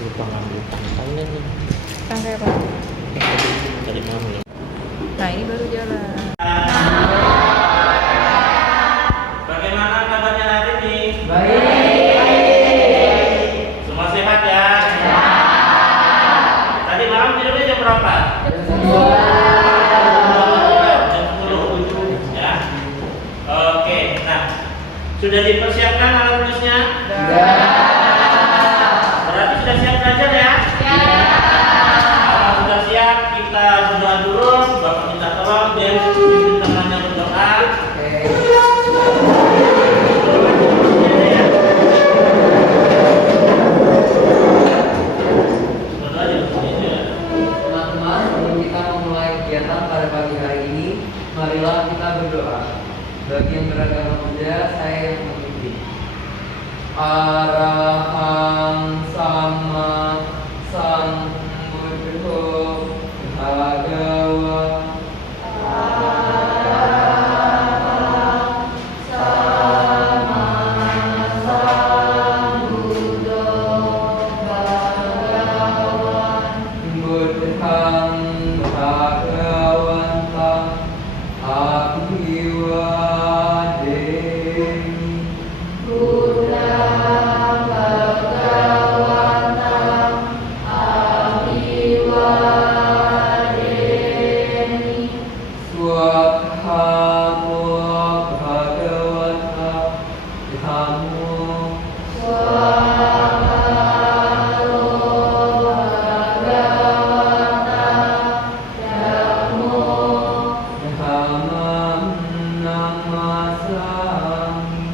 lupa ngambil tangkainya nih. Tangkai apa? Tadi malam. Nah ini baru jalan. Bagaimana kabarnya hari ini? Baik. Semua sehat ya? Tadi malam tidurnya jam berapa? Jam 10 ya. Oke, nah sudah dipersiapkan alat tulisnya? Berarti sudah siap belajar ya? Kalau sudah siap, kita berdoa dulu. Bapak minta tolong dan pimpin temannya berdoa. Teman-teman, sebelum kita memulai kegiatan pada pagi hari ini, marilah kita berdoa. Bagi yang beragama Buddha, saya yang memimpin. Arahang sama sambuddho bhagawa. Buddhang bhagawantam abhiwademi. Swakhato bhagavata dhammo. Dhammam namasami.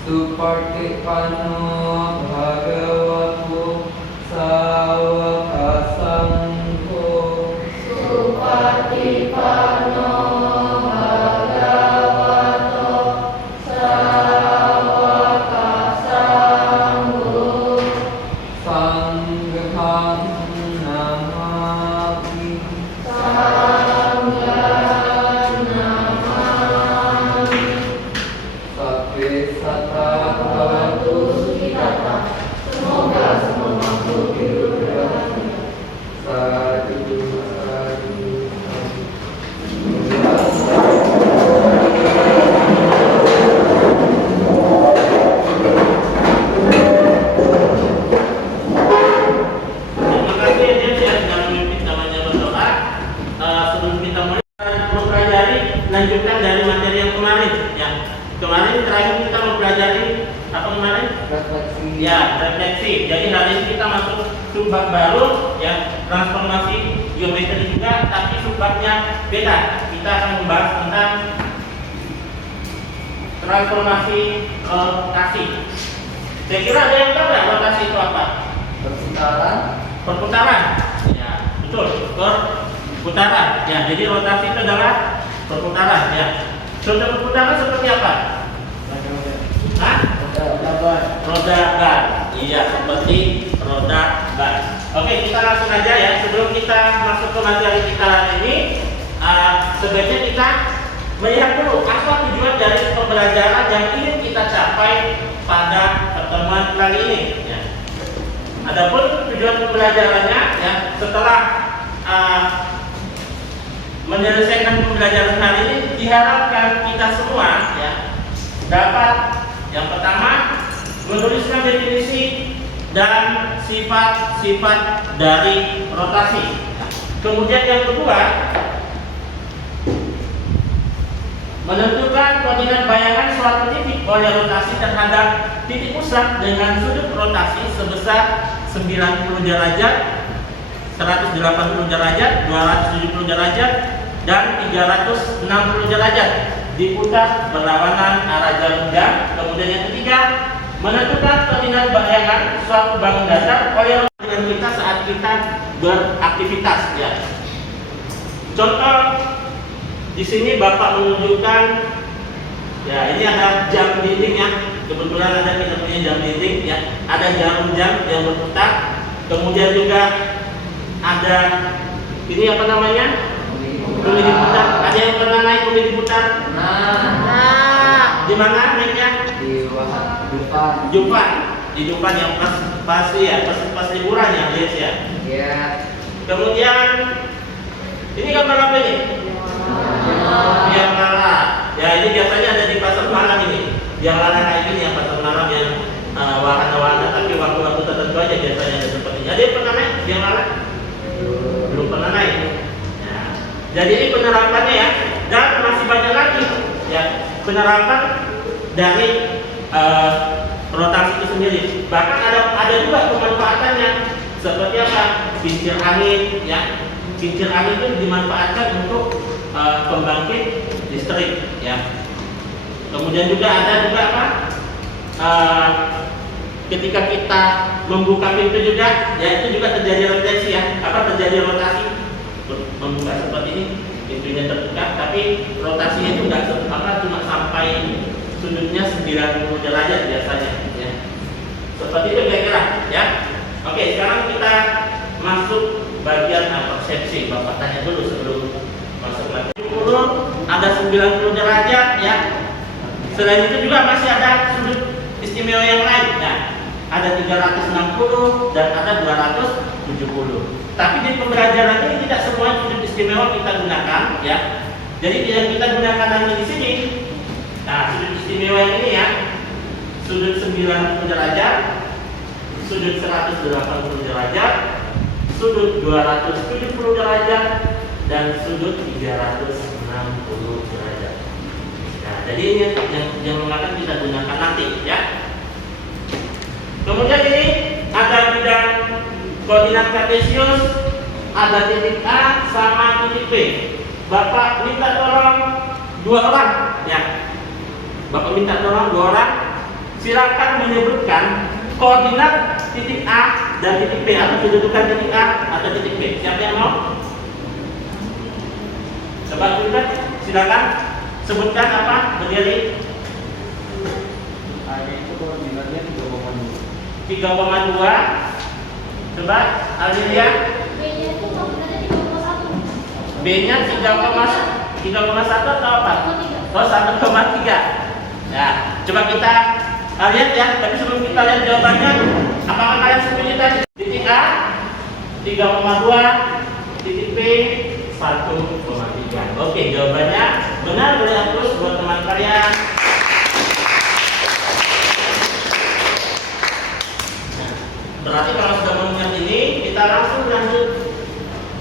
Supartipano bhagavato sawaka sangho. Sangham namami. Sabbe satta bhavatu sukhita. Semoga semua makhluk hidup berbahagia. Sadu, sadu, Terima kasih ya James ya sudah memimpin namanya berdoa. Sebelum kita mulai mempelajari, lanjutkan dari materi yang kemarin ya. Kemarin terakhir kita mempelajari apa kemarin? refleksi. Ya, refleksi. Jadi hari ini kita masuk subbab baru ya, transformasi geometri juga, tapi subbabnya beda. Kita akan membahas tentang transformasi rotasi. Saya kira ada yang tahu nggak rotasi itu apa? Perputaran. Perputaran. Ya, betul. Perputaran. Ya, jadi rotasi itu adalah perputaran. Ya. Contoh perputaran seperti apa? Hah? Roda ban. Iya, seperti roda ban. Oke, kita langsung aja ya. Sebelum kita masuk ke materi kita hari ini, sebaiknya kita melihat dulu apa tujuan dari pembelajaran yang ingin kita capai pada pertemuan kali ini. Ya. Adapun tujuan pembelajarannya, ya, setelah menyelesaikan pembelajaran hari ini, diharapkan kita semua ya dapat yang pertama menuliskan definisi dan sifat-sifat dari rotasi. Kemudian yang kedua, menentukan koordinat bayangan suatu titik oleh rotasi terhadap titik pusat dengan sudut rotasi sebesar 90 derajat, 180 derajat, 270 derajat, dan 360 derajat diputar berlawanan arah jarum jam. Kemudian yang ketiga, menentukan koordinat bayangan suatu bangun dasar oleh dengan kita saat kita beraktivitas ya. Contoh di sini Bapak menunjukkan ya, ini ada jam dinding ya. Kebetulan ada kita punya jam dinding ya. Ada jarum jam yang berputar. Kemudian juga ada ini apa namanya? Kulit diputar. Ada yang pernah naik kulit diputar? Nah, Di mana mainnya? Di Dufan. Dufan. Di Dufan yang pas liburan ya, guys ya. Iya. Kemudian ini gambar apa ini? Biang lala. Ya ini biasanya ada di pasar malam ini. Biang lala kayak gini yang pasar malam yang warna-warna, tapi waktu-waktu tertentu aja biasanya ada seperti ini. Ada yang pernah naik biang lala? Belum pernah naik. Ya. Jadi ini penerapannya ya, dan masih banyak lagi ya penerapan dari rotasi itu sendiri. Bahkan ada juga pemanfaatannya seperti apa? Kincir angin ya. Kincir angin itu dimanfaatkan untuk pembangkit listrik ya. Kemudian juga ada juga apa? Ketika kita membuka pintu juga, ya itu juga terjadi rotation ya. Terjadi rotasi. Membuka seperti ini, pintunya terbuka, tapi rotasinya itu nggak cuma sampai sudutnya 90 derajat biasanya ya. Seperti itu kira-kira ya. Oke, sekarang kita masuk bagian persepsi. Bapak tanya dulu sebelum masuk lagi. Ada 90 derajat ya. Selain itu juga masih ada sudut istimewa yang lain ya. Ada 360 dan ada 270. Tapi di pembelajaran ini tidak semua sudut istimewa kita gunakan ya. Jadi yang kita gunakan hanya di sini. Nah, sudut istimewa yang ini ya. Sudut 90 derajat, sudut 180 derajat, sudut 270 derajat, dan sudut 360 derajat. Nah, jadi ini yang akan kita gunakan nanti ya. Kemudian ini ada bidang koordinat kartesius, ada titik A sama titik B. Bapak minta tolong 2 orang ya. Bapak minta tolong 2 orang. Silakan menyebutkan koordinat titik A dan titik B, atau kedudukan titik A atau titik B. Siapa yang mau? Coba silakan sebutkan apa berdiri. Itu koordinatnya 3,2. Coba Adelia. B-nya 3,1 atau apa? Oh, 1,3. Nah, coba kita lihat ya. Tapi sebelum kita lihat jawabannya, apakah kalian setuju tadi? Titik A 3,2, titik B 1,3. Oke, jawabannya benar. Boleh hapus buat teman kalian. Berarti kalau sudah mengingat ini, kita langsung lanjut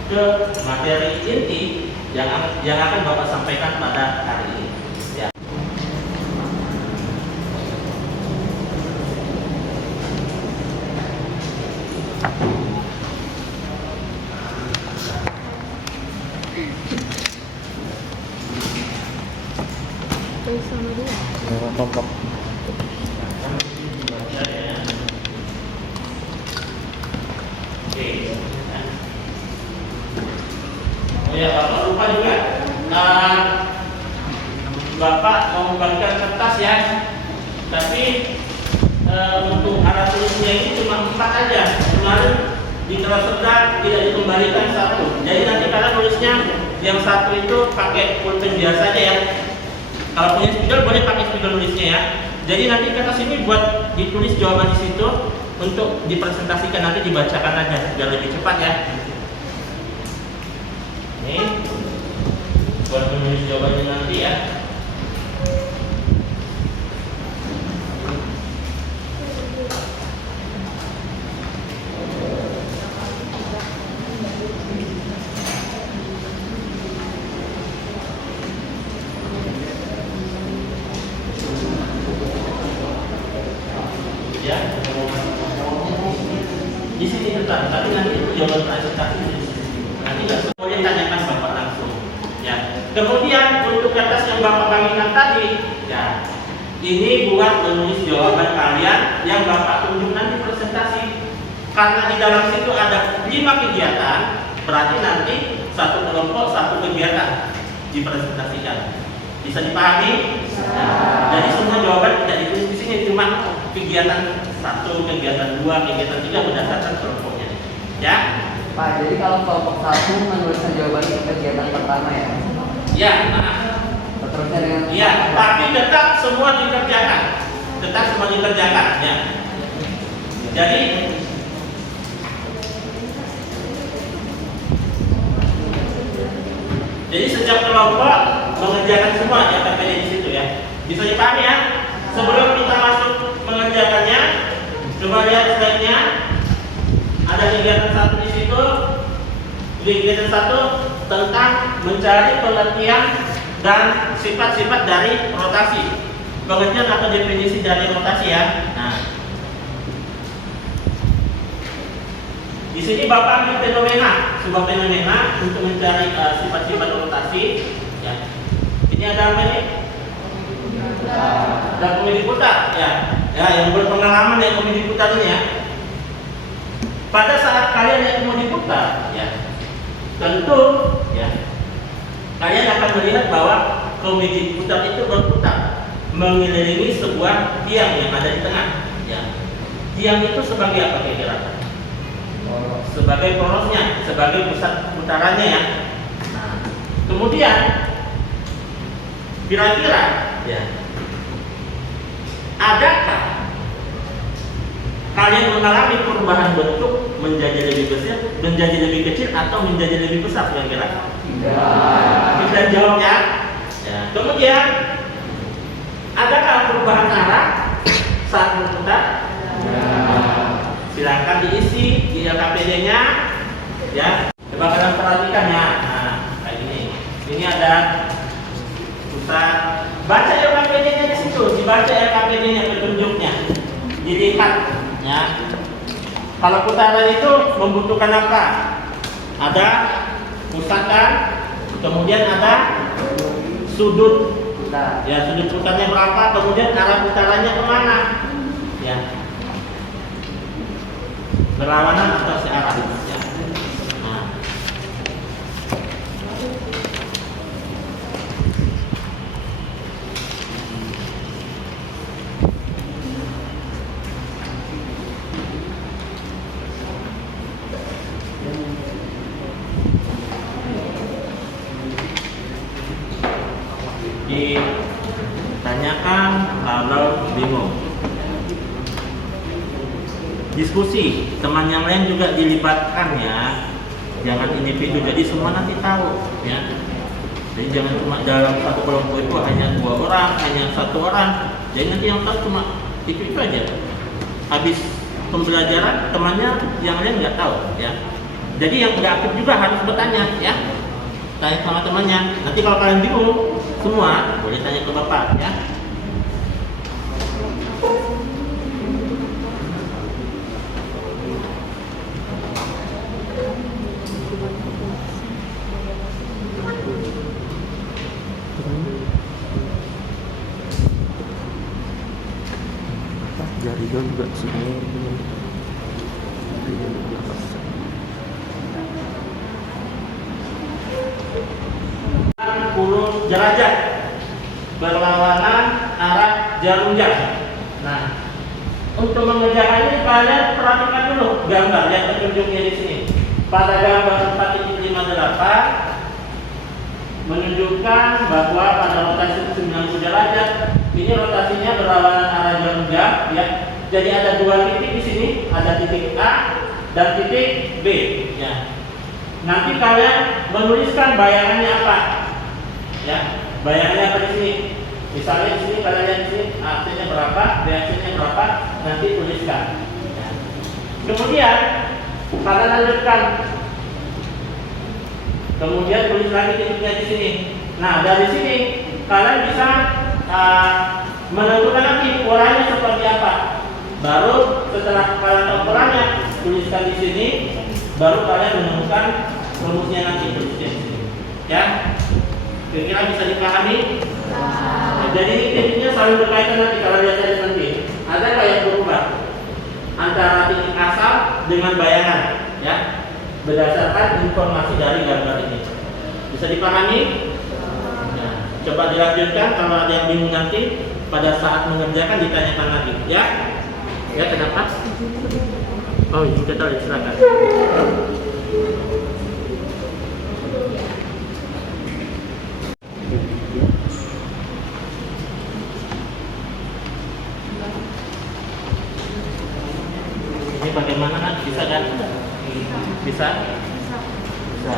ke materi inti yang akan Bapak sampaikan pada hari ini. Ya. Sama dia. Kelompok. Oh ya, Bapak lupa juga. Bapak mau membagikan kertas ya. Tapi untuk arah tulisnya ini cuma 4 aja. Kemarin di kelas sedang tidak dikembalikan 1. Jadi nanti kalian tulisnya yang 1 itu pakai pulpen biasa aja ya. Kalau punya spidol boleh pakai spidol nulisnya ya. Jadi nanti kertas ini buat ditulis jawaban di situ, untuk dipresentasikan nanti dibacakan aja biar lebih cepat ya. Ini buat menulis jawabannya nanti ya. Di sini tetap, tapi nanti itu jawaban presentasi di sini. Nanti nggak semuanya tanyakan Bapak langsung. Ya. Kemudian untuk kertas yang Bapak bagikan tadi, ya, ini buat menulis jawaban kalian yang Bapak tunjuk nanti presentasi. Karena di dalam situ ada 5 kegiatan, berarti nanti satu kelompok 1 kegiatan dipresentasikan. Bisa dipahami? Nah, jadi semua jawaban tidak ditulis di sini, cuma kegiatan 1, kegiatan 2, kegiatan 3 berdasarkan kelompoknya. Ya? Pak, jadi kalau kelompok 1 menuliskan jawaban itu kegiatan pertama ya? Ya, nah. Terusnya dengan Ya, tapi tetap semua dikerjakan. Tetap semua dikerjakan. Ya. Jadi setiap kelompok mengerjakan semua yang terkait di situ ya. Bisa dipahami ya. Sebelum kita masuk mengerjakannya, coba lihat slide-nya. Ada kegiatan satu di situ. Kegiatan satu tentang mencari pengertian dan sifat-sifat dari rotasi. Pengertian atau definisi dari rotasi ya. Nah, di sini Bapak ambil fenomena, sebuah fenomena untuk mencari sifat-sifat rotasi. Ya. Ini ada apa ini? Ada komedi putar, ya. Ya, yang berpengalaman yang komedi putar ini ya. Pada saat kalian yang komedi putar, ya, tentu, ya, kalian akan melihat bahwa komedi putar itu berputar mengelilingi sebuah tiang yang ada di tengah. Ya. Tiang itu sebagai apa kira-kira? Sebagai porosnya, sebagai pusat putarannya ya. Nah, kemudian kira-kira ya, adakah kalian mengalami perubahan bentuk menjadi lebih besar, menjadi lebih kecil atau menjadi lebih besar kira-kira? Tidak. Kita jawabnya. Ya. Kemudian adakah perubahan arah saat berputar? Silakan diisi di LKPD-nya, ya. Coba kalian perhatikan ya. Nah, kayak gini. Ini ada pusat. Baca LKPD-nya di situ. Dibaca LKPD-nya petunjuknya. Dilihat, ya. Kalau putaran itu membutuhkan apa? Ada pusat kan, kemudian ada sudut. Ya, sudut putarnya berapa? Kemudian arah putarannya kemana? Ya. Berlawanan atau searah ya. Nah. Ditanyakan kalau bingung. Diskusi, teman yang lain juga dilibatkan ya. Jangan individu, jadi semua nanti tahu ya. Jadi jangan cuma dalam satu kelompok itu hanya 2 orang, hanya 1 orang. Jadi nanti yang tahu cuma itu aja. Habis pembelajaran temannya yang lain nggak tahu ya. Jadi yang nggak aktif juga harus bertanya ya. Tanya sama temannya. Nanti kalau kalian bingung semua boleh tanya ke Bapak ya. Jaringan juga semua 60 derajat berlawanan arah jarum jam. Nah, untuk mengerjakannya kalian perhatikan dulu gambar yang petunjuknya di sini. Pada gambar 4.58 menunjukkan bahwa pada rotasi 90 derajat ini rotasinya berlawanan arah jarum jam ya. Jadi ada 2 titik di sini, ada titik A dan titik B ya. Nanti kalian menuliskan bayangannya apa? Ya, bayangannya apa di sini? Misalnya di sini kalian lihat di sini AC-nya berapa, BAC-nya berapa, nanti tuliskan. Ya. Kemudian kalian lanjutkan. Kemudian tulis lagi titiknya di sini. Nah, dari sini kalian bisa menentukan nanti polanya seperti apa. Baru setelah kalian tahu polanya, tuliskan di sini. Baru kalian menemukan rumusnya nanti tulisnya di sini. Ya, kira-kira bisa dipahami? Jadi ini titiknya selalu berkaitan nanti kalau lihat dari nanti. Ada nggak yang berubah antara titik asal dengan bayangan? Ya, berdasarkan informasi dari gambar ini. Bisa dipahami? Nah, coba dilanjutkan. Kalau ada yang bingung nanti pada saat mengerjakan ditanyakan lagi. Ya, ya kenapa? Oh, ini kita tahu, silakan. ini bagaimana kan? Bisa kan? Bisa? Bisa.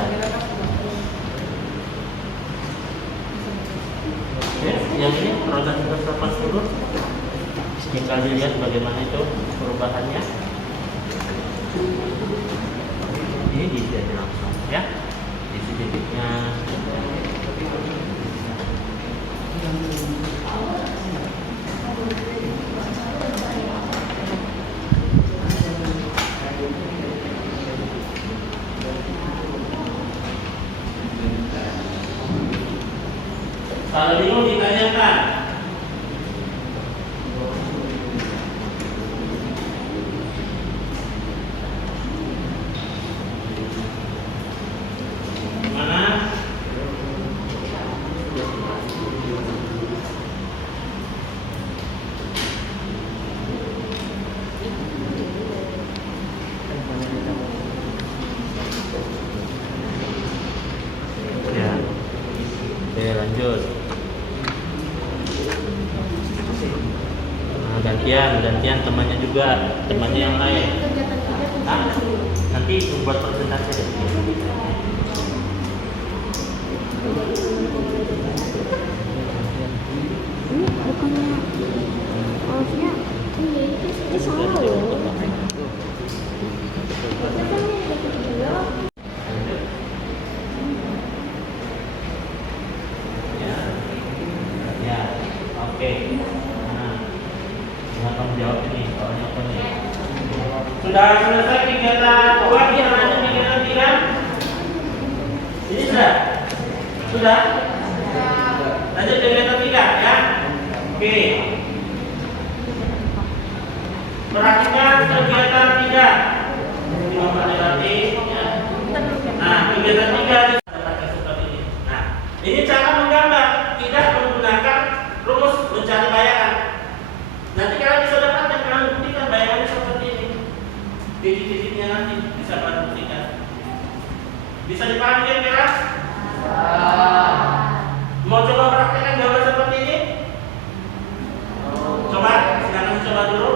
Oke, yang ini roda 180. Tinggal dilihat bagaimana itu perubahannya. Ini dilihat langsung ya. Isi titiknya. Kalau bingung ditanyakan. Mana? Ya. Oke, lanjut. Gantian temannya juga, temannya yang lain. Nah, nanti buat presentasi deh. Ini bukannya harusnya ini salah loh. Ya, oke. Kamu jawab ini, soalnya apa nih? Sudah selesai kegiatan awal, kita lanjut kegiatan 3. Ini sudah? Sudah? Lanjut kegiatan 3 ya. Oke. Perhatikan kegiatan 3. Ini berarti ya. Nah, kegiatan 3 seperti ini. Nah, ini cara menggambar, tidak menggunakan rumus mencari bayangan. Nanti kalian bisa dapatkan, kalian buktikan bayangannya seperti ini. Titik-titiknya nanti bisa kalian buktikan. Bisa dipahami kira-kira? Mau coba praktekkan gambar seperti ini? Coba, silakan coba dulu.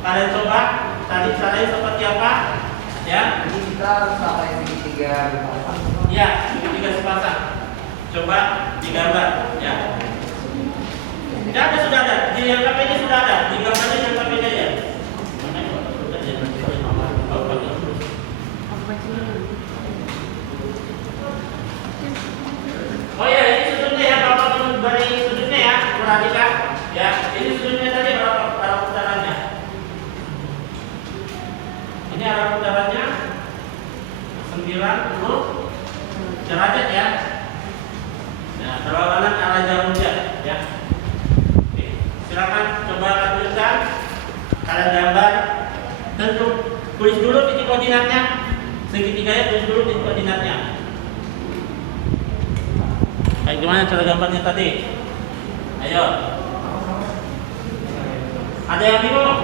Kalian coba, tadi caranya seperti apa? Ya. Ini kita harus sampai segitiga berpasang. Ya, segitiga sepasang. Coba digambar, ya. Ada sudah ada, di yang KP-nya sudah ada, di gambarnya yang KP-nya ya. Oh ya, ini sudutnya ya, Bapak dari sudutnya ya, perhatikan ya. Ini sudutnya tadi berapa arah putarannya? Ini arah putarannya 90 derajat ya. Nah, berlawanan arah jarum jam ya. Silakan coba lanjutkan. Kalian gambar. Tentu tulis dulu titik koordinatnya. Segitiganya tulis dulu titik koordinatnya. Kayak gimana cara gambarnya tadi? Ayo. Ada yang bingung?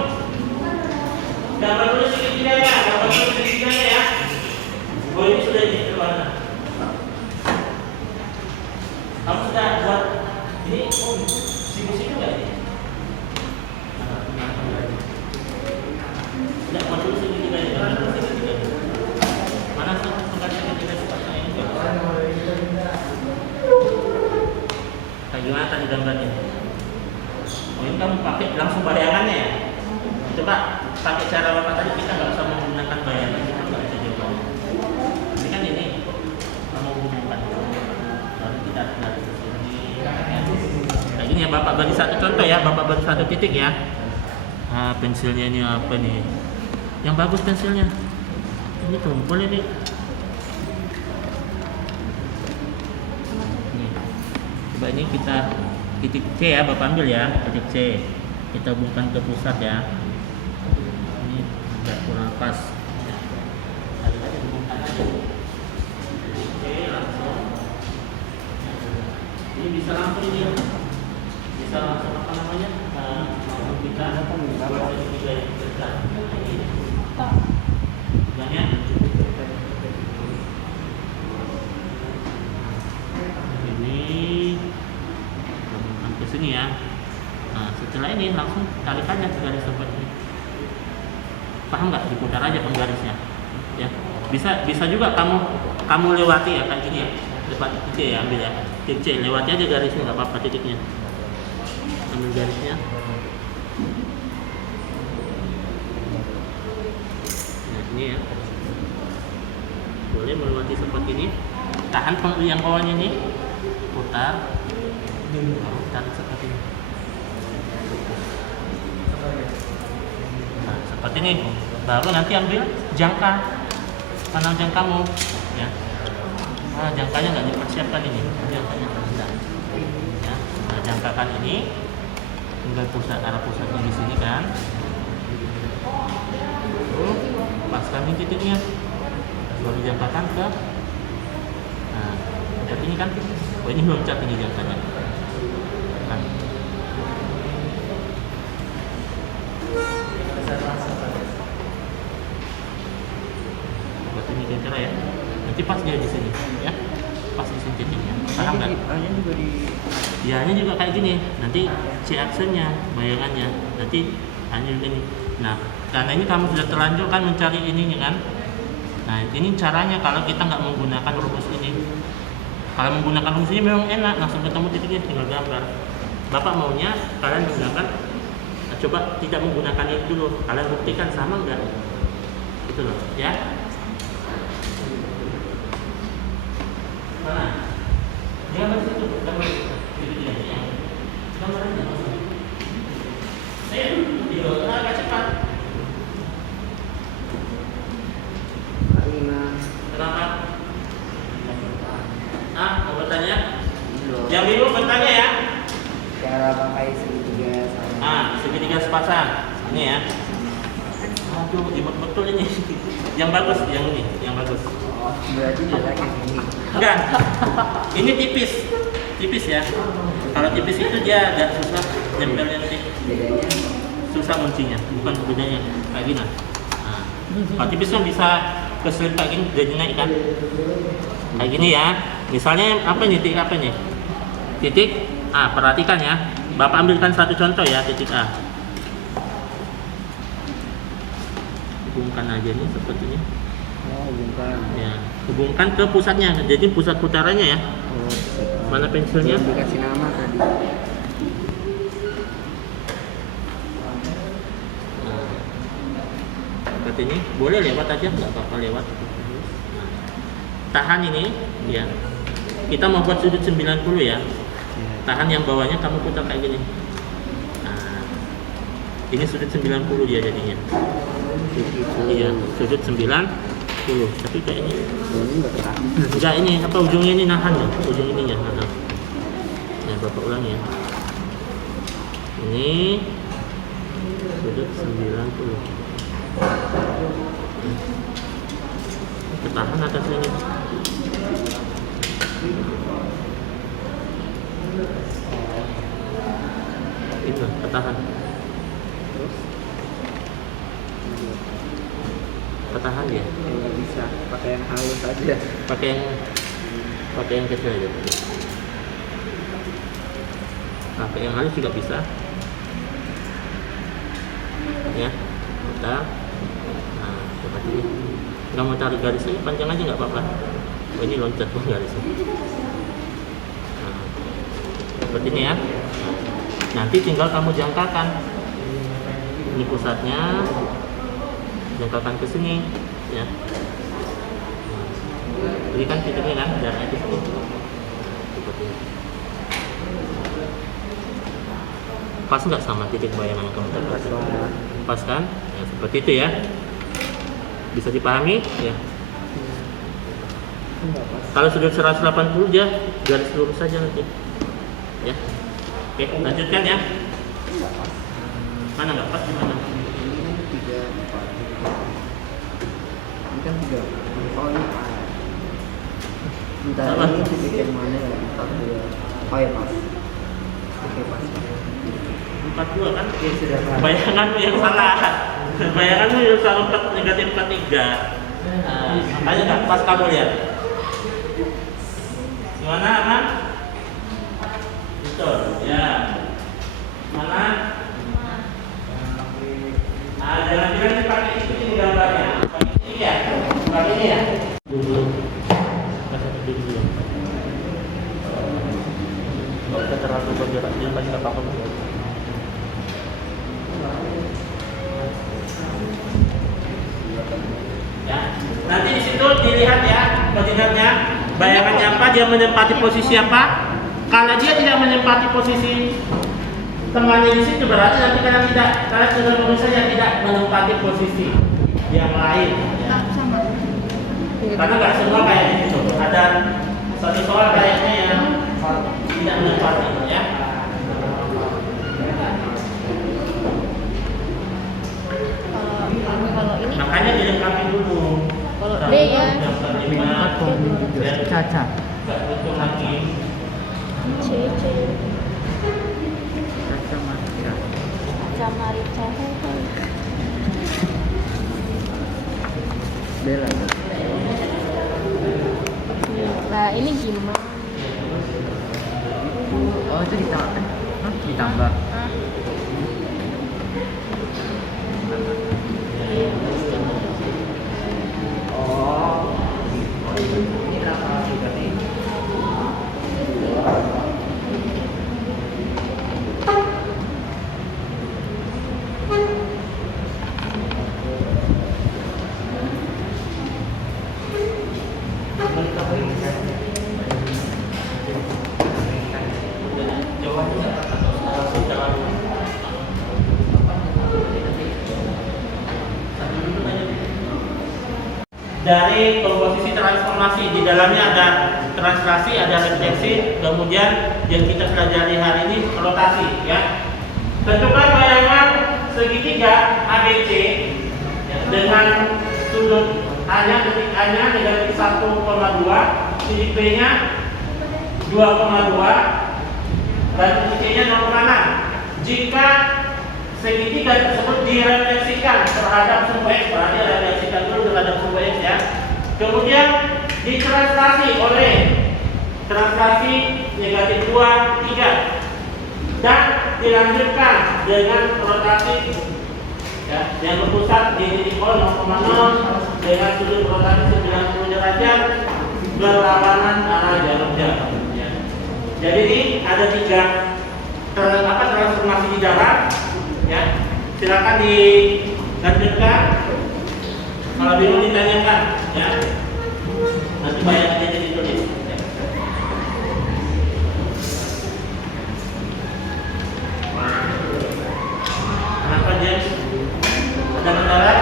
Gambar dulu segitiganya. Gambar dulu segitiganya ya. Oh, ini sudah di mana? Kamu sudah buat ini? Oh, siku-siku nggak ini? Tidak, mau dulu segitiga. Mana tengah segitiga seperti ini? Kayak gimana tadi gambarnya? Oh, ini kamu pakai langsung bayangannya ya? Coba pakai cara Bapak tadi, kita nggak usah menggunakan bayangan, kita nggak bisa jawabannya. Ini kan ini kamu hubungkan, lalu kita lihat di sini. Kayak gini ya, Bapak bagi satu contoh ya, Bapak bagi satu titik ya. Ah, pensilnya ini apa nih? Yang bagus pensilnya. Ini tumpul ini. Nih. Coba ini kita titik C ya, Bapak ambil ya, titik C. Kita hubungkan ke pusat ya. Ini agak kurang pas. Kali aja hubungkan aja. Oke, langsung. Ini bisa langsung ini. Bisa langsung apa namanya? Langsung kita buat segitiga yang besar. Ini ke sini ya. Nah, setelah ini langsung talikannya ke garis seperti ini. paham nggak? Diputar aja penggarisnya, ya. Bisa juga kamu lewati ya kayak gini ya, depan C ya, ambil ya, titik C, lewati aja garisnya nggak apa-apa, titiknya, ambil garisnya. Nah ini ya, boleh melewati seperti ini, tahan yang bawahnya ini, putar seperti ini. Nah, seperti ini, baru nanti ambil jangka, mana jangkamu, ya. Nah, jangkanya nggak dipersiapkan ini, jangkanya rendah, ya. Nah, jangkakan ini, tinggal arah pusatnya di sini kan. Lalu paskan ini titiknya, baru jangkakan ke, nah, seperti ini kan. Oh ini belum cat ini jangkanya. Nah. Buat ini kira-kira ya. Nanti pas dia di sini, ya. Pas di sini titiknya. Paham nggak? Iya juga kayak gini. Nanti C aksennya, bayangannya. Nanti hanya begini. Nah, karena ini kamu sudah terlanjur kan mencari ininya kan. Nah, ini caranya kalau kita nggak menggunakan rumus ini. Kalau menggunakan rumus ini memang enak, langsung ketemu titiknya, tinggal gambar. Bapak maunya kalian menggunakan, coba tidak menggunakan itu dulu. Kalian buktikan sama enggak? Itu loh, ya. Mana? Gambar situ, gambar situ. Gambarnya. Ayo, agak cepat. Kenapa? Mau bertanya? Yang bingung bertanya ya. Cara pakai segitiga sama. Segitiga sepasang. Ini ya. Aduh, ribet betul ini. Yang bagus, yang ini, yang bagus. Oh, berarti jalan yang ini. Enggak. Ini tipis. Tipis ya. Kalau tipis itu dia agak susah nempelnya nanti. Bedanya Susah kuncinya, bukan bedanya kayak gini. Nah, kalau tipis kan bisa keselip kayak gini, jadi naik kan. Kayak gini ya. Misalnya apa nih, titik apa nih? Titik A, perhatikan ya. Bapak ambilkan satu contoh ya, titik A. Hubungkan aja nih seperti ini. oh bukan. Ya, hubungkan ke pusatnya. Jadi pusat putarannya ya. Oh, Mana pensilnya? belum dikasih nama tadi. Nah, seperti ini. Boleh lewat aja, nggak apa-apa lewat. Nah, tahan ini ya. Kita mau buat sudut 90 ya. Tahan yang bawahnya kamu putar kayak gini. Nah, ini sudut 90 dia jadinya. Iya, sudut 90. Tapi kayak ini. Enggak ini apa ujungnya ini nahan ya, ujung ininya nahan. Ya, Bapak ulangi ya. Ini sudut 90. Ketahan atas ini. Itu ketahan. Ketahan dia. Nggak bisa pakai yang halus aja. Pakai yang kecil aja. Pakai yang halus juga bisa. Ya, kita. Nah, seperti ini. Nggak mau tarik garisnya, panjang aja nggak apa-apa. Oh, ini loncat pun garisnya. Nah, seperti ini ya. Nanti tinggal kamu jangkakan. Ini pusatnya. Jangkakan ke sini ya. Berikan titiknya kan darahnya di sini. Seperti ini. Pas nggak sama titik bayangan yang kamu dapatkan? Pas kan? Ya, seperti itu ya. Bisa dipahami ya. Kalau sudah 180 dia garis lurus saja nanti. Ya. Oke, lanjutkan ya. Mana nggak pas di mana? Ini kan 3. Oh ini A. Bentar, Apa? ini titik yang mana ya? 42. Oh ya pas. Oke pas. 42 kan? Oke sudah pas. Bayanganmu yang salah. Bayanganmu yang salah negatif 43. Makanya nggak pas kamu lihat. Gimana aman? Betul. Ya. Mana? Jangan bilang dipakai itu. Bukan ini ya? Dulu. Kasih dulu. Kalau kita terlalu bergerak, dia pasti apa-apa. Ya. Nanti di situ dilihat ya koordinatnya, bayangannya apa, dia menempati posisi apa. Kalau dia tidak menempati posisi temannya di situ berarti nanti karena sudah misalnya tidak menempati posisi yang lain. Ya. Sama. Karena nggak semua kayak gitu. Ada satu soal kayaknya yang tidak menempati ya. Kalau ini Makanya dilengkapi dulu. Kalau D ya. Caca. Nggak butuh lagi. C. Caca Marica. Sama Rica. Bella. Nah, ini gimana? Oh itu ditambah. Hah? Ditambah. Ah. Iya, pasti. Oh. Ini berapa juga nih? Dari komposisi transformasi, di dalamnya ada translasi, ada refleksi, kemudian yang kita pelajari hari ini rotasi ya. Tentukan bayangan segitiga ABC ya, dengan sudut A-nya, titik A-nya negatif 1,2, titik B-nya 2,2 dan titik C-nya 0,6. Jika segitiga tersebut direfleksikan terhadap sumber X, berarti refleksikan dulu terhadap sumber X ya. Kemudian ditranslasi oleh translasi negatif 2, 3 dan dilanjutkan dengan rotasi ya, yang berpusat di titik O 0,0 dengan sudut rotasi 90 derajat berlawanan arah jarum jam ya. Jadi ini ada 3 transformasi di dalam ya. Silakan dilanjutkan. Kalau bingung ditanyakan ya. Nanti bayangannya jadi ditulis ya. Kenapa James? Ada kendala?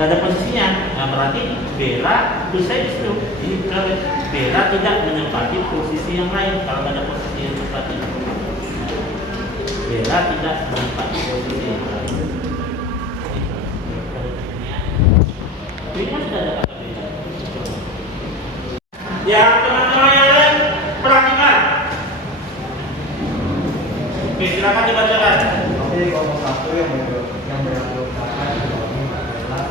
Gak ada posisinya. Nah, berarti Bella itu saya itu. Ini Bella tidak menempati posisi yang lain. Kalau gak ada posisi yang tepat ini, Bella tidak menempati posisi yang lain. Ini kan sudah ada kata Bella. Ya, teman-teman yang lain perhatikan. Oke, silakan dibacakan. Oke, kelompok satu yang beranggotakan adalah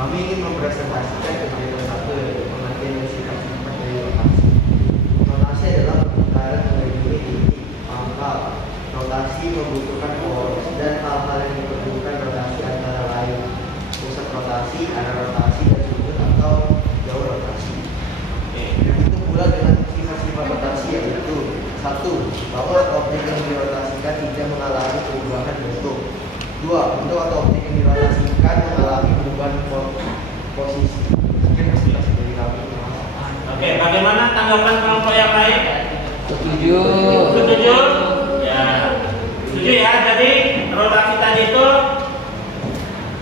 kami ingin mempresentasikan kegiatan satu yaitu pengertian sikap-sikap dari rotasi. Rotasi adalah perputaran mengunjungi titik pangkal. Rotasi membutuhkan poros dan hal-hal yang diperlukan rotasi antara lain pusat rotasi, arah rotasi, dan sudut atau jauh rotasi. Begitu pula dengan sifat-sifat rotasi yaitu 1. Bahwa objek yang dirotasikan tidak mengalami perubahan bentuk. 2. Bentuk atau objek yang dirotasikan mengalami perubahan posisi. Sekian presentasi dari kami. Oke, bagaimana tanggapan kelompok yang lain? Setuju. Setuju? Ya, setuju ya. Jadi rotasi tadi itu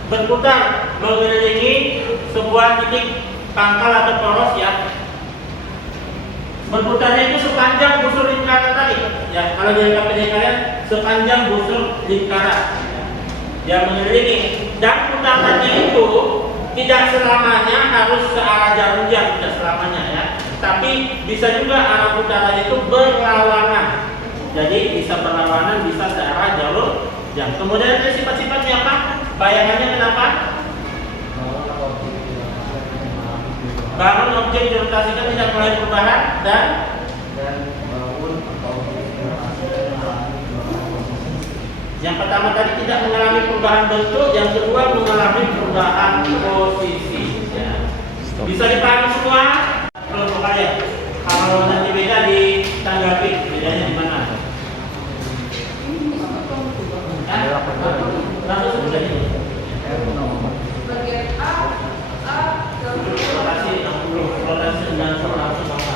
berputar mengelilingi sebuah titik pangkal atau poros ya. Berputarnya itu sepanjang busur lingkaran tadi. Ya, kalau dari KPD kalian sepanjang busur lingkaran yang mengelilingi. Dan putarannya itu tidak selamanya harus ke arah jarum jam, tidak selamanya ya. Tapi bisa juga arah putaran itu berlawanan. Jadi bisa berlawanan, bisa ke arah jarum jam. Kemudian ada sifat-sifatnya apa? Bayangannya kenapa? Bangun objek dirotasikan tidak mulai perubahan dan bangun atau dirotasikan mengalami perubahan posisi. yang pertama perubahan bentuk, yang kedua mengalami perubahan posisi. Ya. Bisa dipahami semua? Kelompok kalian. Kalau nanti beda ditanggapi, bedanya di mana? Langsung sebutkan ini. Bagian A, Rotasi 60, rotasi 90, langsung apa?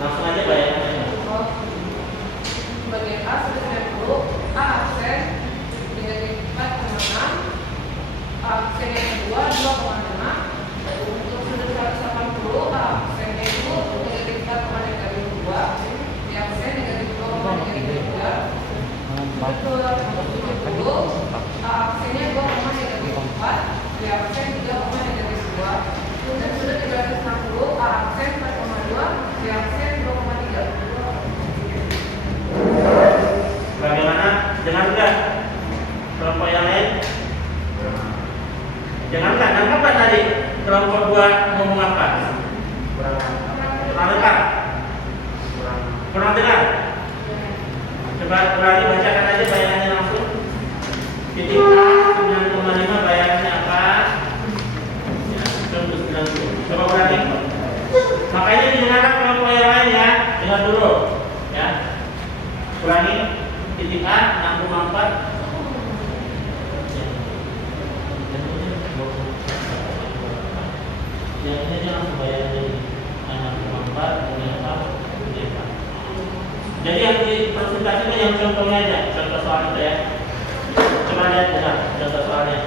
Langsung aja bayangannya. bagian A sudah 90, A aksen negatif 4,6, aksen yang kedua 2,5. Untuk sudut 180, A aksennya itu negatif 4,2, B aksen negatif 2,3. Betul, untuk 70, A aksennya 2,4, B aksen 3,2. Untuk sudut 360, A aksen 4,2, B aksen 2,3. Bagaimana? Dengar enggak? Kelompok yang lain? Jangan enggak? Nangkap kan tadi? Kelompok 2 ngomong apa? Kurang dengar? Kurang dengar? Coba ulangi, bacakan aja bayangannya langsung. Titik A 9,5 bayangannya apa? Ya, 90. Coba ulangi. Makanya didengarkan kelompok yang lain ya. Dengar dulu. Ya. Ulangi. Titik A 6,4. Yang ini aja langsung bayar jadi 6,4 ini apa? Ini apa? Jadi yang dipresentasikan yang contohnya aja, contoh soal itu ya. Coba lihat benar contoh soalnya.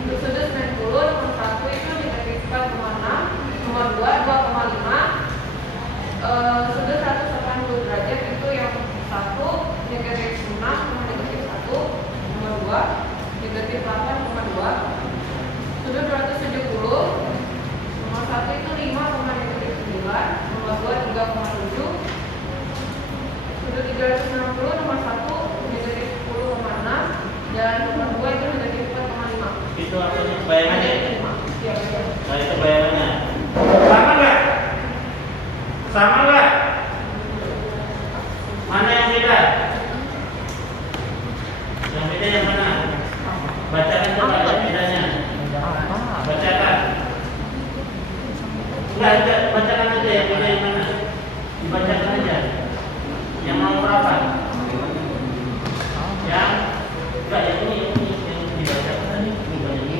Untuk sudut 90, nomor 1 itu negatif 4,6, nomor 2, 2,5. Sudut 180 derajat itu yang 1, negatif 6, nomor negatif 1, nomor 2, negatif 8,2. Sudut 270, nomor 1 itu 5, negatif 9, nomor 2, 3,7. Sudut 360, nomor 1, negatif 10,6, dan nomor 2 itu negatif 4,5. Itu artinya bayangannya. Ya, ya. Nah itu bayangannya. Sama nggak? Sama nggak? Mana yang beda? Yang beda yang mana? Bacakan coba yang bedanya. Bacakan. Enggak, bacakan aja yang beda yang mana? Dibacakan aja. Yang nomor berapa? Yang enggak, yang ini yang dibacakan tadi. Ini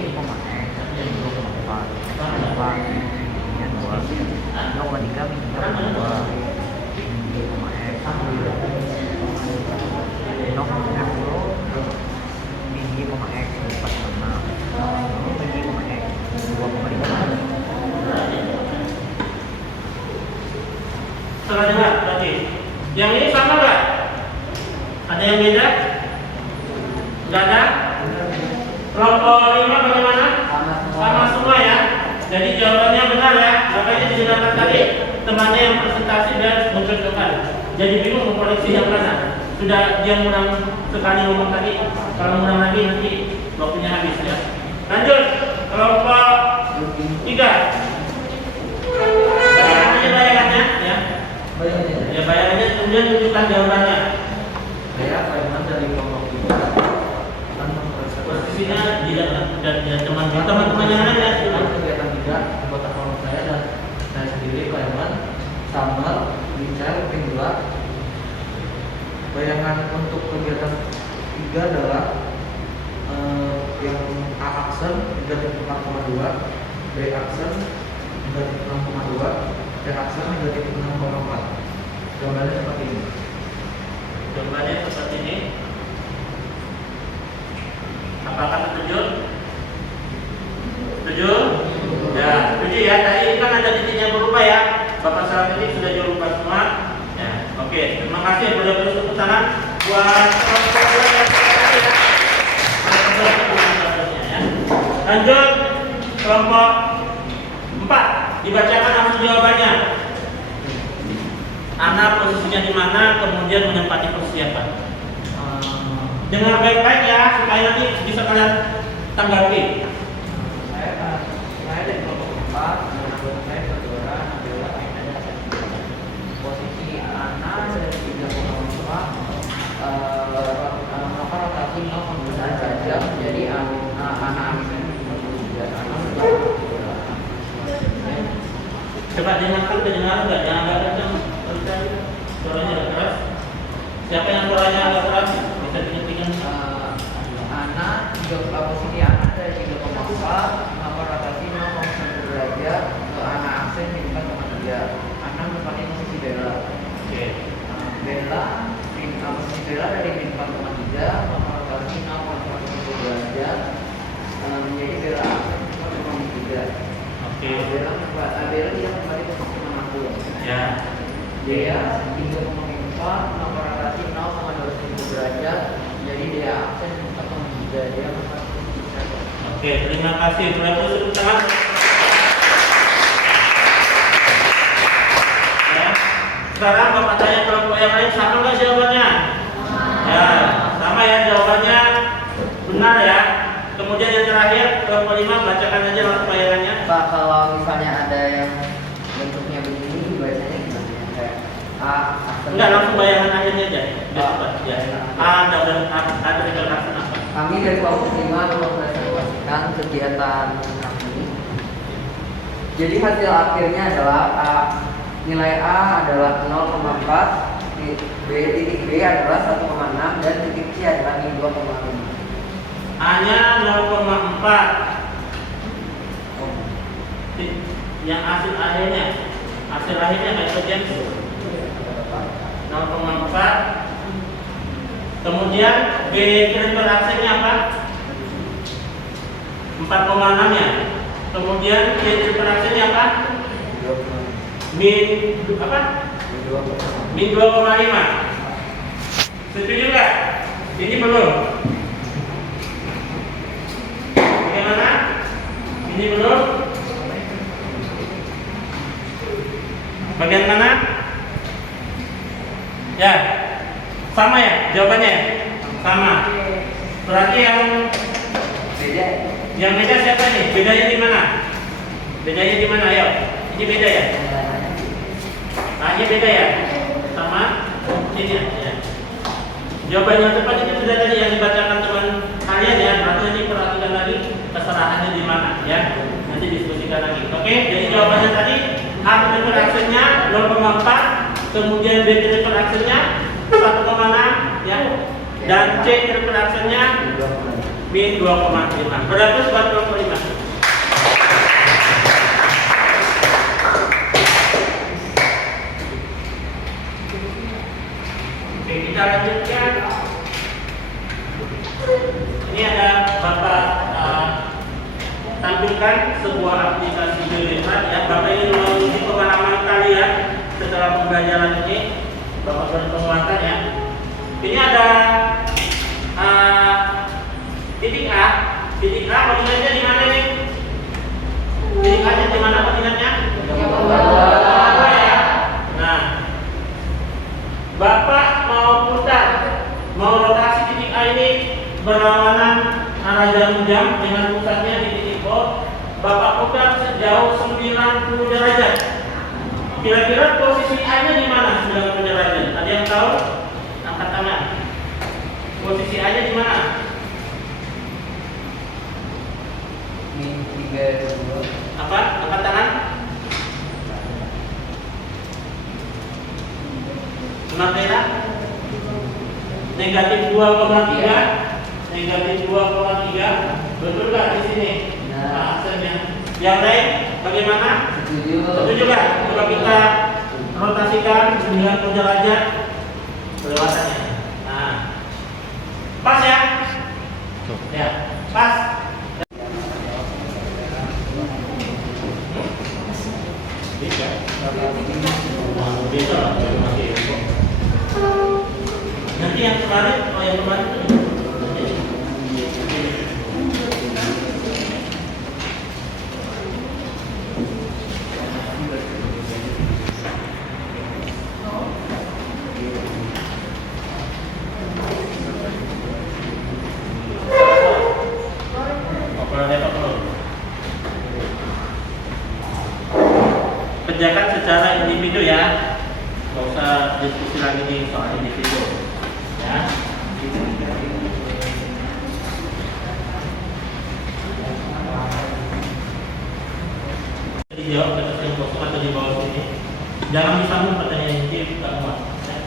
Salah dengar berarti. Yang ini sama nggak? Ada yang beda? Nggak ada? Kelompok 5 bagaimana? Sama semua ya. Jadi jawabannya benar ya. Makanya didengarkan tadi temannya yang presentasi dan mencocokkan. Jadi bingung mengkoreksi yang mana. Sudah dia menang sekali ngomong tadi. Kalau menang lagi nanti waktunya habis ya. Lanjut kelompok 3. Bayangannya ya. Ya bayangannya kemudian tunjukkan jawabannya. Saya Firman dari kelompok 3 Posisinya dan teman-teman yang lain ya. kegiatan 3 anggota kelompok saya dan saya sendiri Firman Samuel Richard Pinggula. Bayangan untuk kegiatan 3 adalah yang A aksen negatif 4,2, B aksen negatif 6,2, C aksen negatif 6,4. Gambarnya seperti ini. Gambarnya seperti ini. Apakah setuju? Setuju? Ya, setuju ya. Tadi kan ada titiknya berubah ya. Bapak salah titik sudah dirubah semua. Ya, oke. Terima kasih. Boleh terus tepuk tangan buat kelompok 2 yang tadi ya. Lanjut kelompok 4. Dibacakan langsung jawabannya. Anak posisinya di mana, kemudian menempati posisi apa? Dengar baik-baik ya, supaya nanti bisa kalian tanggapi. Saya dari kelompok 4 dan anggota saya berdua adalah posisi anak dari 3,5 Coba dengarkan, kedengaran nggak? Yang agak kencang. Suaranya agak keras. Siapa yang suaranya agak keras? Bisa tinggal-tinggal. Anak juga posisi anak dari 3,4 mengapa rotasi 0,1 derajat ke anak aksen di 4,3. Anak menempati posisi bela. Oke. Bela posisi bela dari 4,3 mengapa rotasi 0,1 derajat menjadi bela aksen 4,3. Oke. Bela tidak kembali posisi manapun. Ya. Dia 3,4 mengapa rotasi 0,21 derajat jadi dia aksen 4,3. Dia menempati posisi derajat. Oke, terima kasih. Berapa tepuk tangan? Ya. Sekarang Bapak tanya kelompok yang lain, sama nggak jawabannya? Ya, sama ya jawabannya. Benar ya. Kemudian yang terakhir, kelompok 5, bacakan aja langsung bayangannya. Pak, kalau misalnya ada yang bentuknya begini, bacanya gimana? Kayak A, Enggak, langsung bayangan akhirnya aja. Biar cepat ya. Ada rekan apa? Kami dari kelompok 5 mempresentasikan kegiatan kami. Jadi hasil akhirnya adalah A. Nilai A adalah 0,4, titik B adalah 1,6 dan titik C adalah 2,5. A-nya 0,4. Yang hasil akhirnya kayak James 0,4. Kemudian B triple aksennya apa? 4,6 ya. Kemudian B triple aksennya apa? Min apa? Min 2,5. Setuju nggak? Ini belum. Bagaimana? Ini belum. Bagian mana? Ya, sama ya jawabannya. Sama. Berarti yang beda siapa nih? Bedanya di mana? Bedanya di mana? Ayo. Ini beda ya? Nah, ini beda ya? Sama? Ini ya. Jawaban yang tepat itu sudah tadi yang dibacakan teman kalian ya. Berarti nanti perhatikan lagi kesalahannya di mana ya. Nanti diskusikan lagi. Oke, jadi jawabannya tadi A triple aksennya 0,4, kemudian B triple aksennya 1,6 ya. Dan C triple aksennya min 2,5. Berapa buat kelompok 5? Oke, kita lanjutkan. Ini ada Bapak tampilkan sebuah aplikasi Beletra ya. Bapak ingin menguji pengalaman kalian setelah pembelajaran ini. Bapak berpenguatan ya. Ini ada titik A. Titik A koordinatnya di mana nih? Titik A nya di mana koordinatnya? Ya. Nah, Bapak mau putar, mau rotasi titik A ini berlawanan arah jam dengan pusatnya di titik O. Bapak putar sejauh 90 derajat. Kira-kira posisi A nya di mana 90 derajat? Ada yang tahu? Angkat tangan. Posisi A nya di mana? Min 3,2. Apa? Angkat tangan. Matera negatif 2,3. Negatif 2,3. Betul nggak di sini? Nah, aksennya. Yang lain bagaimana? Setuju nggak? Coba kita rotasikan 90 derajat kelewatannya. Nah, pas ya? Ya, pas. Bisa. Bisa. Nanti yang kemarin, yang kemarin itu. Kerjakan secara individu ya, nggak usah diskusi lagi nih soal individu ya. Dijawab di atas yang kosong atau di bawah Jangan disambung pertanyaan ini, tidak muat. Ya.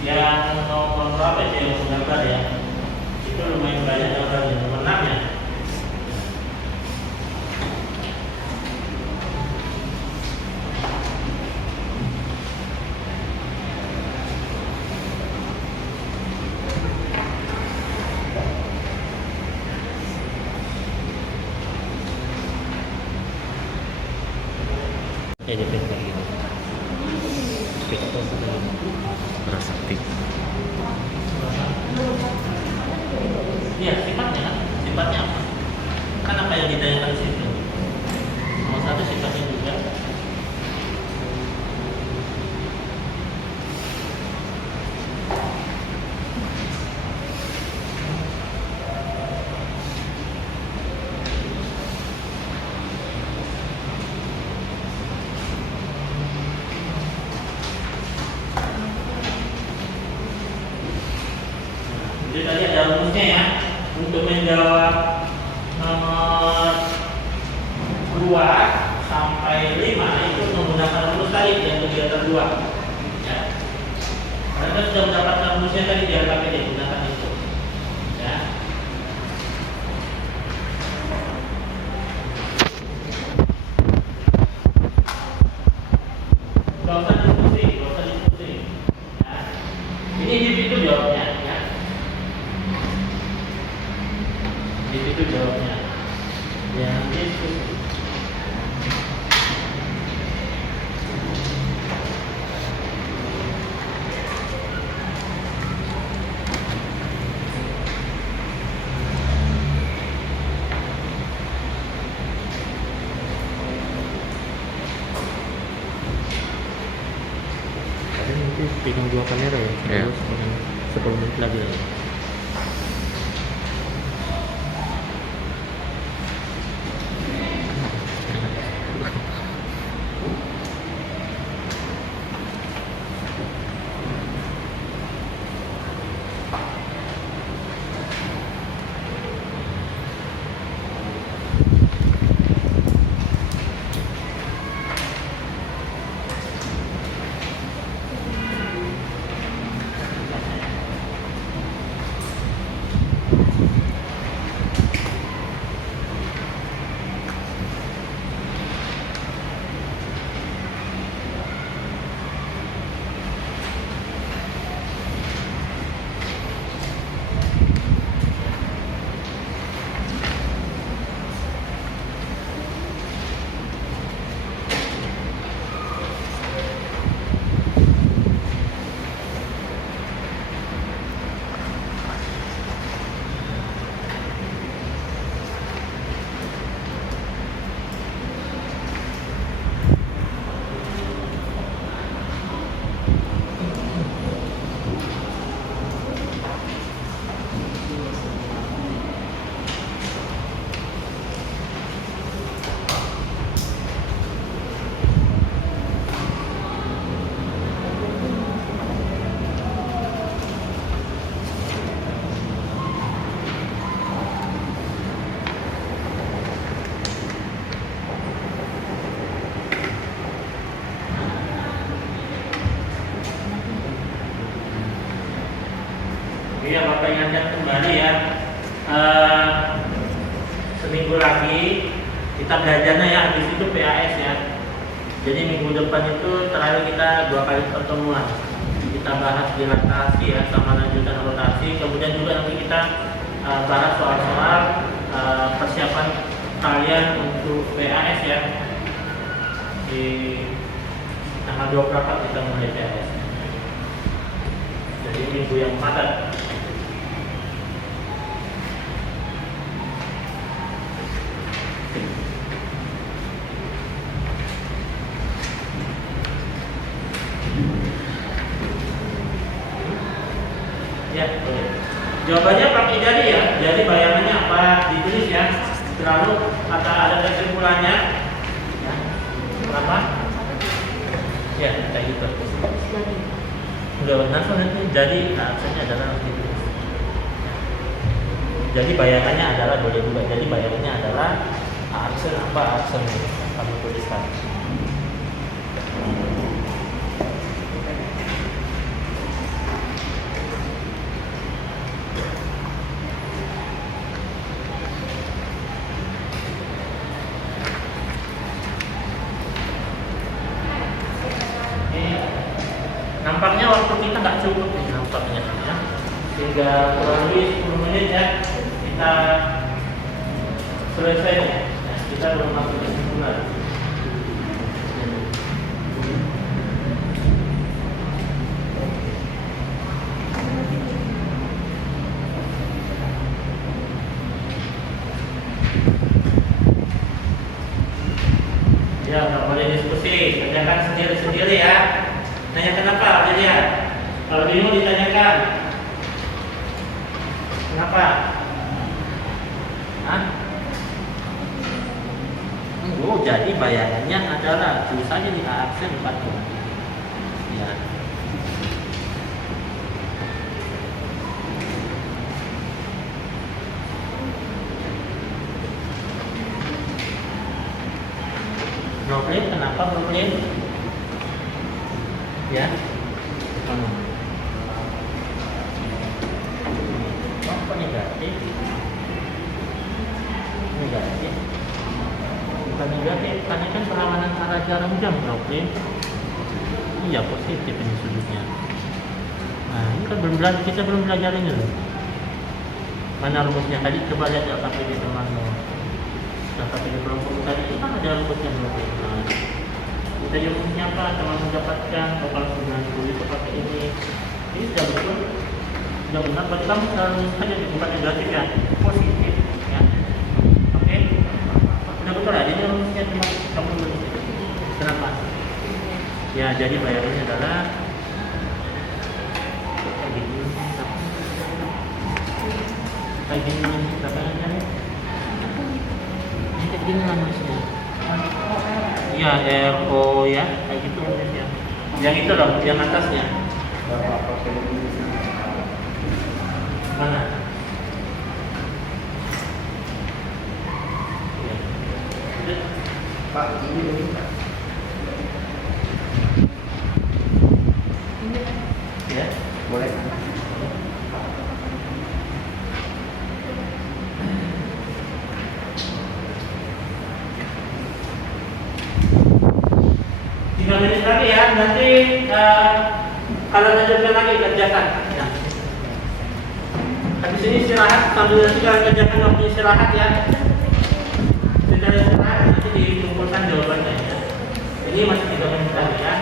Yang nomor berapa sih yang menggambar ya? Itu lumayan banyak gambarnya, nomor 6 ya. Ya jadi kayak gitu. Prasakti. Iya, sifatnya kan? Sifatnya apa? Kan apa yang ditanyakan di situ? Nomor 1 sifatnya juga. Jadi tadi ada rumusnya ya. Untuk menjawab nomor 2 sampai 5 itu menggunakan rumus tadi yang kegiatan 2 ya. Karena sudah mendapatkan rumusnya tadi di LKPD, gunakan itu ya. Gak usah diskusi ya. Ini itu jawabnya ya. Itu jawabnya. Jangan diskusi. Tapi nanti pegang 2 kamera ya. Iya. Terus 10 menit lagi ya. Iya, Bapak ingatkan kembali ya. Seminggu lagi kita belajarnya ya, habis itu PAS ya. Jadi minggu depan itu terakhir kita 2 kali pertemuan. Jadi kita bahas dilatasi ya, sama lanjutan rotasi. Kemudian juga nanti kita bahas soal-soal persiapan kalian untuk PAS ya. Di tanggal 24 kita mulai PAS. Jadi minggu yang padat. Ya, boleh. Jawabannya pakai jari ya. Jadi bayangannya apa ditulis ya. Lalu ada kesimpulannya. Ya. Berapa? Ya, kayak gitu. Udah benar nanti. Jadi aksennya adalah ditulis. Jadi bayangannya adalah boleh juga. Jadi bayangannya adalah aksen apa aksen kamu tuliskan. Nampaknya waktu kita nggak cukup nih nampaknya ya. Sehingga kurang lebih 10 menit ya kita selesai ya. Kita belum masuk ke kesimpulan. Ya nggak boleh diskusi, kerjakan sendiri-sendiri ya. Tanya kenapa, lihat. Kalau bingung ditanyakan. Kenapa? Hah? Oh, jadi bayangannya adalah tulis saja di aksen 4. Ya. Problem, kenapa problem? Ya, oh, kok negatif? Negatif? Bukan negatif, karena kan perlawanan arah jarum jam problem. Iya positif ini sudutnya. Nah ini kan kita belum belajar ini loh. Mana rumusnya tadi? Coba lihat di KPD teman-teman. KPD kelompok tadi itu kan ada rumusnya problem. Nah, kita rumusnya apa? Teman mendapatkan kalau 90 itu pakai ini sudah betul, sudah benar. Berarti kamu selalu saja bukan negatif ya, positif ya. Oke, sudah betul ya. Jadi rumusnya cuma kamu tulis. Kenapa? Ya jadi bayangannya adalah kayak gini. Kayak gini katanya nih. Kayak gini lah maksudnya. Ya, RO ya, kayak gitu ya. Yang itu loh, yang atasnya. Mana? Ya. Pak, ini Pak. Ya, Boleh. 3 menit lagi ya, nanti kalau lanjutkan lagi kerjakan. Ya. Habis ini istirahat, sambil nanti kalian kerjakan waktu istirahat ya. Setelah istirahat nanti dikumpulkan jawabannya ya. Ini masih 3 menit lagi ya.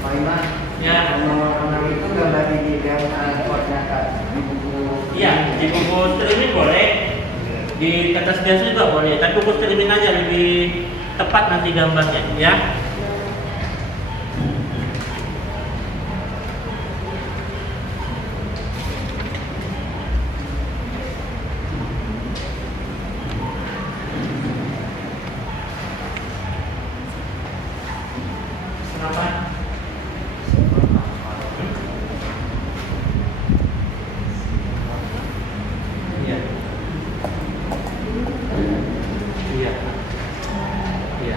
Pak Iman, Ya. nomor 6 itu gambar di koordinat di buku. Iya, di buku streaming boleh, di kertas biasa juga boleh, tapi buku streaming aja lebih tepat nanti gambarnya ya. Kenapa? Iya. Iya. Iya.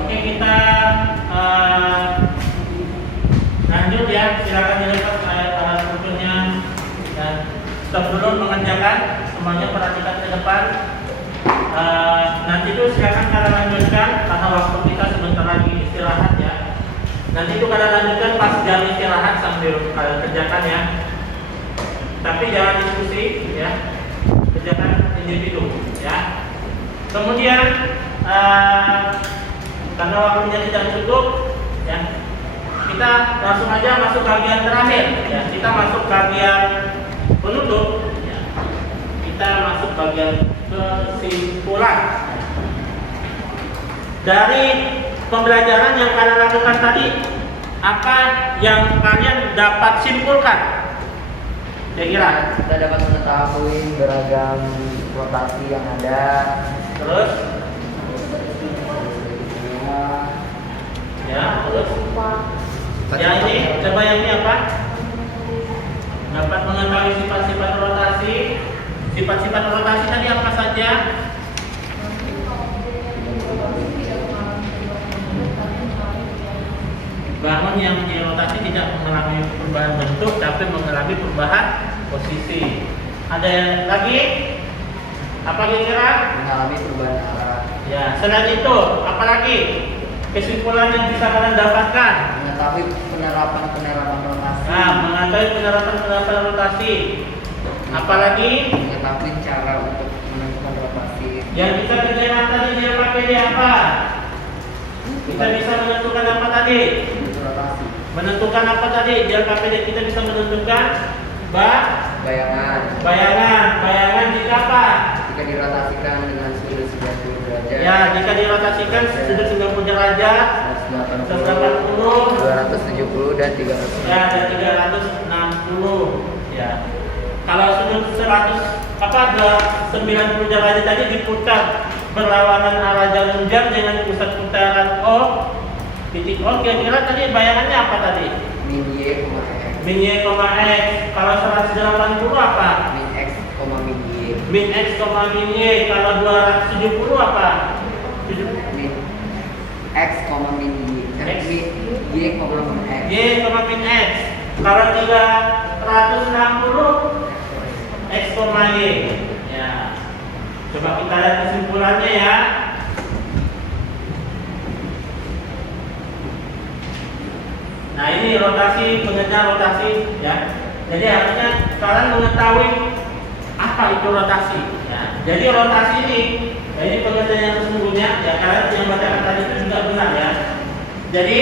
Oke, kita lanjut ya. Silakan dilepas alat bukunya dan sebelum mengerjakan semuanya perhatikan ke depan. Nanti itu silakan kalian lanjutkan karena waktu kita sebentar lagi istirahat ya. Nanti itu kalian lanjutkan pas jam istirahat sambil kalian kerjakan ya. Tapi jangan diskusi ya. Kerjakan individu ya. Kemudian karena waktunya tidak cukup ya, kita langsung aja masuk bagian terakhir ya. Kita masuk bagian penutup ya. Kita masuk bagian kesimpulan dari pembelajaran yang kalian lakukan tadi. Apa yang kalian dapat simpulkan? Kira-kira Kita dapat mengetahui beragam rotasi yang ada. terus ya, terus ya ini coba yang ini apa? Dapat mengetahui sifat-sifat rotasi. Sifat-sifat rotasi tadi apa saja? Bangun yang dirotasi tidak mengalami perubahan bentuk tapi mengalami perubahan posisi. Ada yang lagi? Apa kira-kira? Mengalami perubahan arah. Ya, selain itu apa lagi? Kesimpulan yang bisa kalian dapatkan? Mengetahui penerapan rotasi. Nah, mengetahui penerapan rotasi. Apalagi Mengetahui cara untuk menentukan rotasi. yang kita kerjakan tadi dia pakai dia apa? Kita bisa menentukan apa tadi? Rotasi. Menentukan apa tadi? Dia pakai dia kita bisa menentukan Bayangan. bayangan jika apa? Jika dirotasikan dengan sudut 90 derajat. Ya, jika dirotasikan sudut 90 derajat 180, 270 dan 300. ya ada 360 ya. Kalau sudut 90 derajat tadi diputar berlawanan arah jarum jam dengan pusat putaran O titik O, kira-kira tadi bayangannya apa tadi? Min Y, Min Y, X. Kalau 180 apa? min X, min Y. Min X, min Y. Kalau 270 apa? Min X, min Y. X. Min Y, min X. Y, min X. Kalau 360 X, Y. Ya. Coba kita lihat kesimpulannya ya. Nah, ini rotasi, pengerjaan rotasi ya. Jadi harusnya kalian mengetahui apa itu rotasi ya. Jadi rotasi ini, ya ini pengerjaan yang sesungguhnya ya, kalian yang bacakan tadi itu juga benar ya. Jadi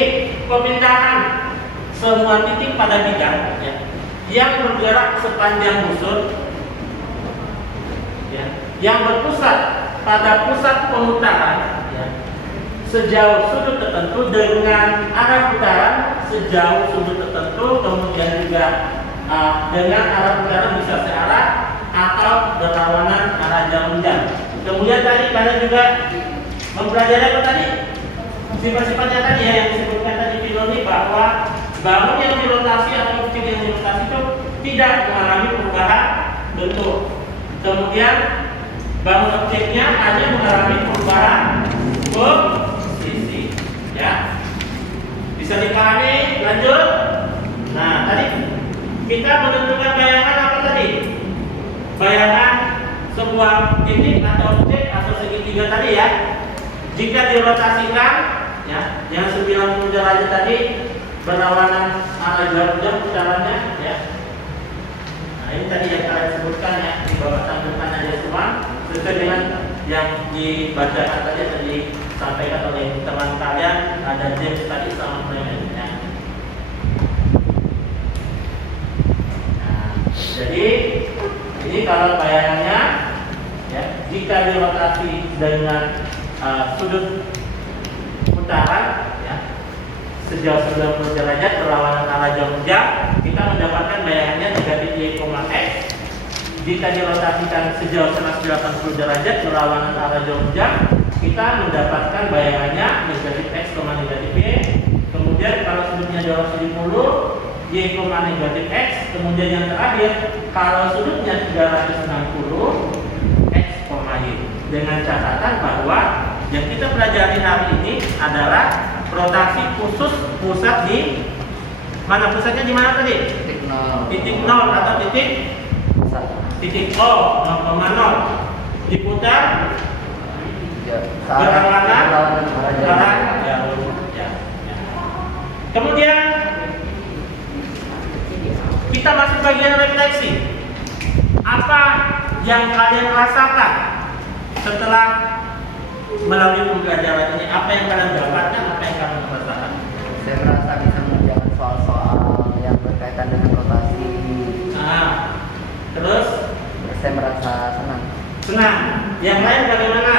pemindahan semua titik pada bidang ya, yang bergerak sepanjang busur ya, yang berpusat pada pusat pemutaran ya, sejauh sudut tertentu dengan arah putaran sejauh sudut tertentu, kemudian juga dengan arah putaran bisa searah atau berlawanan arah jarum jam. Kemudian tadi kalian juga mempelajari apa tadi? Sifat-sifatnya tadi ya, yang disebutkan tadi video ini, bahwa bangun yang dirotasi atau objek yang dirotasi itu tidak mengalami perubahan bentuk. Kemudian bangun objeknya hanya mengalami perubahan posisi ya. Bisa dipahami? Lanjut. Nah, tadi kita menentukan bayangan apa tadi? Bayangan sebuah titik atau objek atau segitiga tadi ya. Jika dirotasikan ya, yang 90 derajat tadi berlawanan arah jarum jam putarannya ya. Nah, ini tadi yang kalian sebutkan ya, di bawah tampilan aja semua. yang dibacakan tadi atau disampaikan oleh teman kalian ada James tadi sama Clement ya. Nah, jadi ini kalau bayangannya ya, jika dirotasi dengan sudut putaran ya, sejauh 90 derajat berlawanan arah jam, kita mendapatkan bayangannya negatif Y, X. Jika dirotasikan sejauh 180 derajat berlawanan arah jam, kita mendapatkan bayangannya negatif X, negatif Y. Kemudian kalau sudutnya 270, Y, negatif X. Kemudian yang terakhir, kalau sudutnya 360, X, Y. Dengan catatan bahwa yang kita pelajari hari ini adalah rotasi khusus pusat di mana? Pusatnya di mana tadi? Titik 0 atau titik O 0,0 diputar berlawanan arah jauh. Kemudian kita masuk bagian refleksi. Apa yang kalian rasakan setelah melalui pembelajaran ini? Apa yang kalian dapatkan? Apa yang kalian rasakan? Saya merasa bisa mengerjakan soal-soal yang berkaitan dengan rotasi. Terus? Saya merasa senang. Senang. Yang lain bagaimana?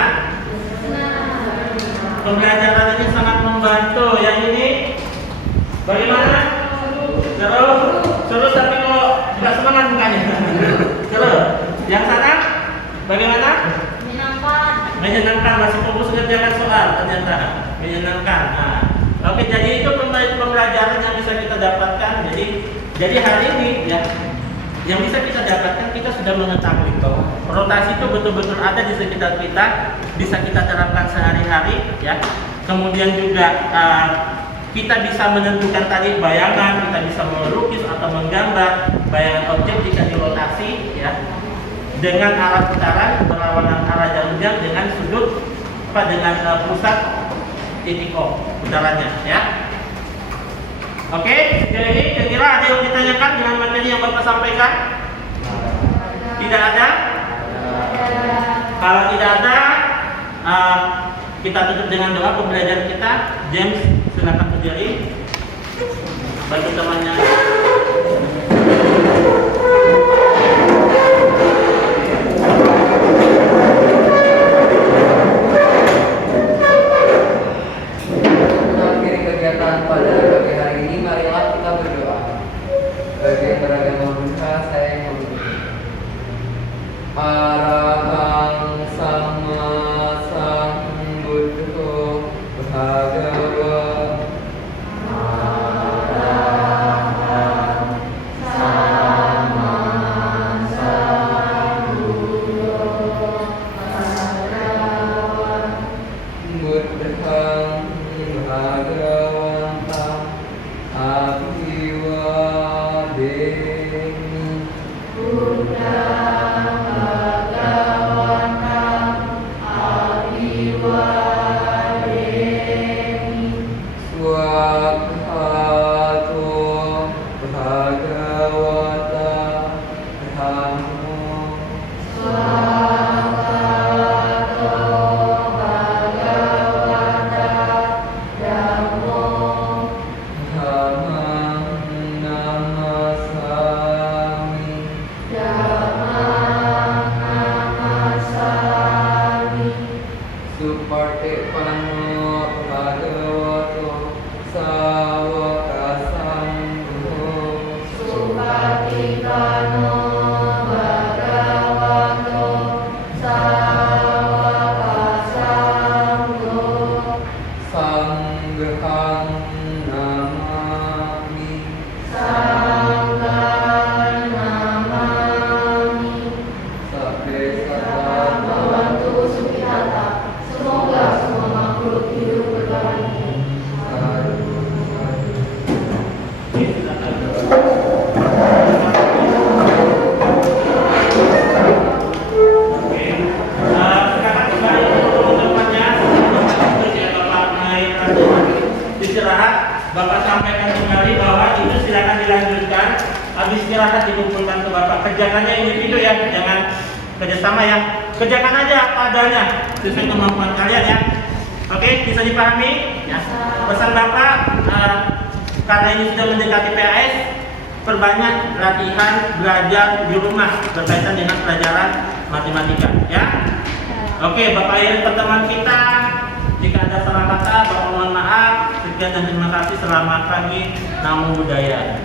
Pembelajaran ini sangat membantu. Yang ini bagaimana? Seru tapi kok tidak semangat mukanya. Seru. Yang sana bagaimana? Menyenangkan, masih fokus mengerjakan soal ternyata. Menyenangkan. Oke, jadi itu pembelajaran yang bisa kita dapatkan. Jadi hari ini ya, yang bisa kita dapatkan, kita sudah mengetahui bahwa rotasi itu betul-betul ada di sekitar kita, bisa kita terapkan sehari-hari ya. Kemudian juga kita bisa menentukan tadi bayangan, kita bisa melukis atau menggambar bayangan objek jika dirotasi ya, dengan arah putaran berlawanan arah jam dengan sudut dengan pusat titik O putarannya ya. Oke, jadi kira-kira ada yang ditanyakan dengan materi yang Bapak sampaikan? Tidak ada? Kalau tidak ada, kita tutup dengan doa pembelajaran kita. James, silakan berdiri. Bagi temannya. Mengakhiri kegiatan pada pagi hari ini, marilah kita berdoa. Bagi yang beragama Buddha, saya yang memilih. Arahang sama sambuddho bhagava. Bapak sampaikan kembali bahwa itu silakan dilanjutkan. Habis istirahat dikumpulkan ke Bapak. Kerjakannya individu ya, jangan kerjasama ya. kerjakan aja apa adanya sesuai kemampuan kalian ya. Oke, bisa dipahami? Ya. Pesan Bapak, karena ini sudah mendekati PAS, perbanyak latihan belajar di rumah berkaitan dengan pelajaran matematika ya. Oke, Bapak akhiri pertemuan kita. Jika ada salah kata, Bapak mohon maaf. Sekian dan terima kasih. Selamat pagi. Namo Buddhaya.